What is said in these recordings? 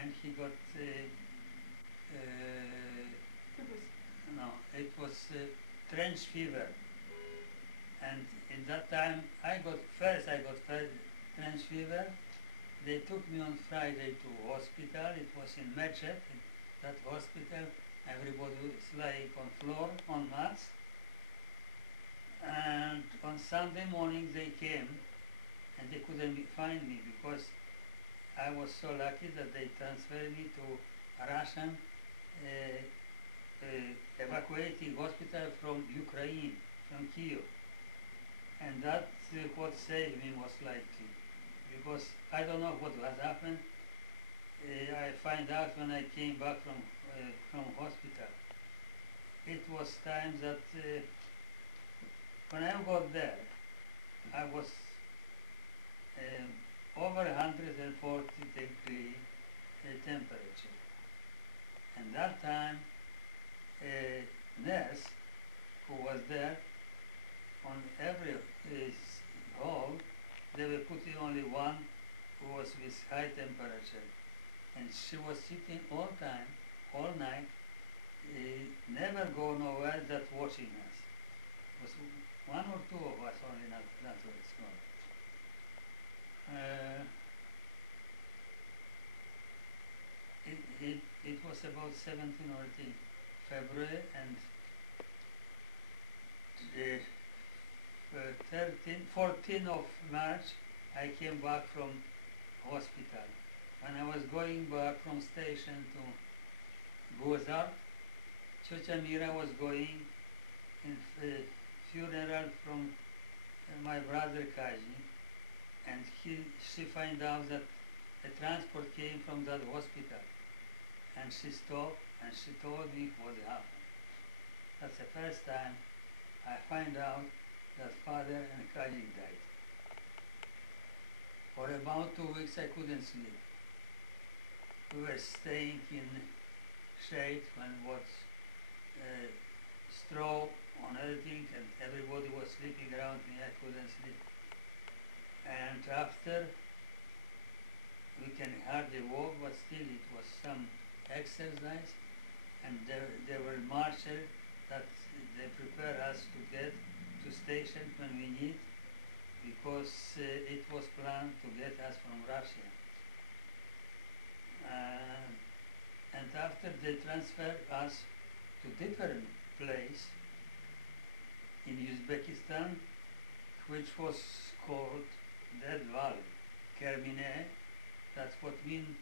and he got no, it was trench fever. And in that time, I got first trench fever. They took me on Friday to hospital. It was in Mechet, in that hospital. Everybody was lying on floor, on mats. And on Sunday morning they came and they couldn't find me because I was so lucky that they transferred me to a Russian evacuating hospital from Ukraine, from Kiev. And that's what saved me most likely. Because I don't know what has happened. I find out when I came back from hospital. It was time that when I got there, I was over 140 degree temperature. And that time, a nurse who was there on every hall, they were putting only one who was with high temperature. And she was sitting all time, all night, never go nowhere, just watching us. It was one or two of us only, not very small. It was about 17 or 18 February, and 14 of March, I came back from hospital. When I was going back from station to Gozar, Tiotia Mira was going in funeral from my brother Kazi, and she found out that a transport came from that hospital, and she stopped and she told me what happened. That's the first time I find out that father and Kazi died. For about 2 weeks I couldn't sleep. We were staying in shade when was straw on everything, and everybody was sleeping around me. I couldn't sleep. And after, we can hardly walk, but still it was some exercise. And there were marshals that they prepare us to get to station when we need, because it was planned to get us from Russia. And after they transferred us to different place in Uzbekistan, which was called Dead Valley, Kermine. That's what means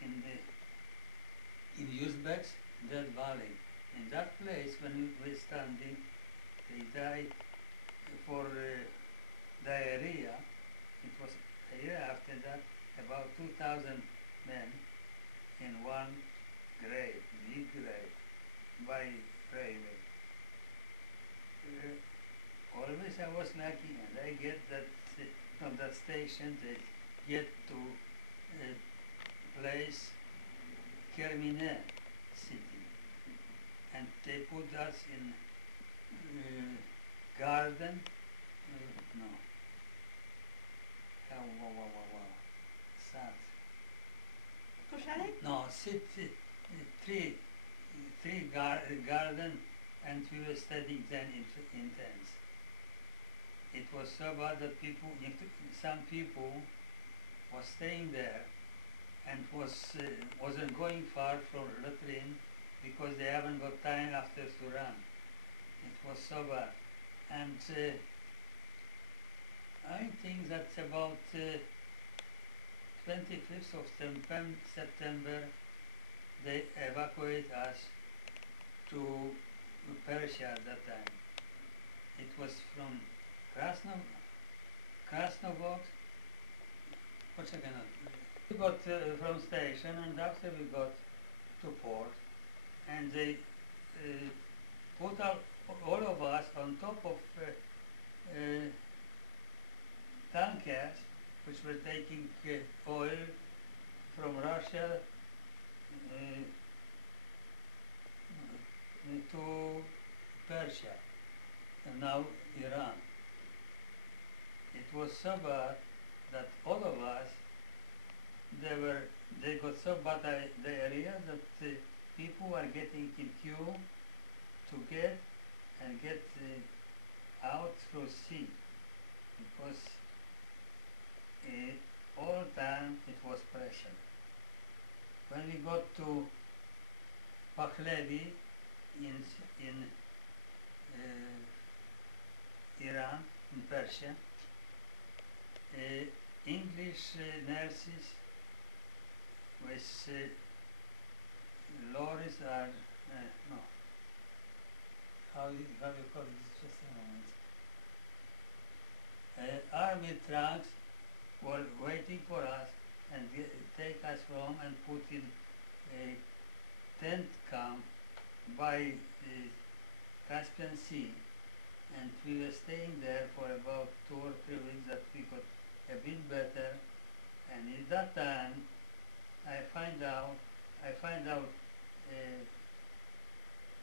in Uzbeks, Dead Valley. In that place, when we were standing, they died for diarrhea. It was a year after that, about 2,000 men in one grave, big grave, by railway. Always I was lucky, and I get that from that station they get to place Kermine city, and they put us in garden. No. Wow. Sad. No, three garden, and we were studying then in tents. It was so bad that some people was staying there and wasn't going far from latrine because they haven't got time after to run. It was so bad. And I think that's about 25th of September, they evacuate us to Persia at that time. It was from Krasnogorsk. We got from station, and after we got to port, and they put all of us on top of tankers which were taking oil from Russia to Persia, and now Iran. It was so bad that all of us they got so bad diarrhea that people were getting in queue to get out through sea because all time it was pressure. When we got to Pahlavi in Iran, in Persia, English nurses with lorries are no. How you call it? Just a moment. Army trucks were waiting for us and take us home and put in a tent camp by the Caspian Sea, and we were staying there for about 2 or 3 weeks that we got a bit better. And in that time, I find out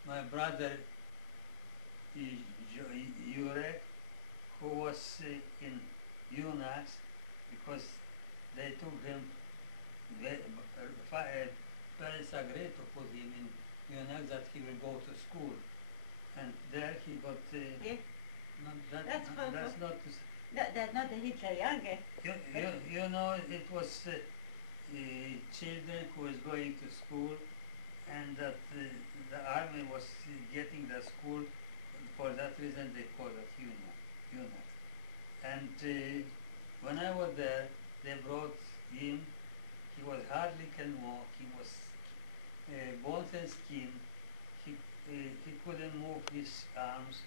my brother Jurek, who was in UNAX, because they took him, parents agreed to put him in UNAX that he will go to school. And there he got, Yeah. That's not, That's not the Hitler Younger. you know, it was children who was going to school, and that the army was getting the school. For that reason they called it UNAT. And when I was there, they brought him. He was hardly can walk. He was bones and skin. He couldn't move his arms.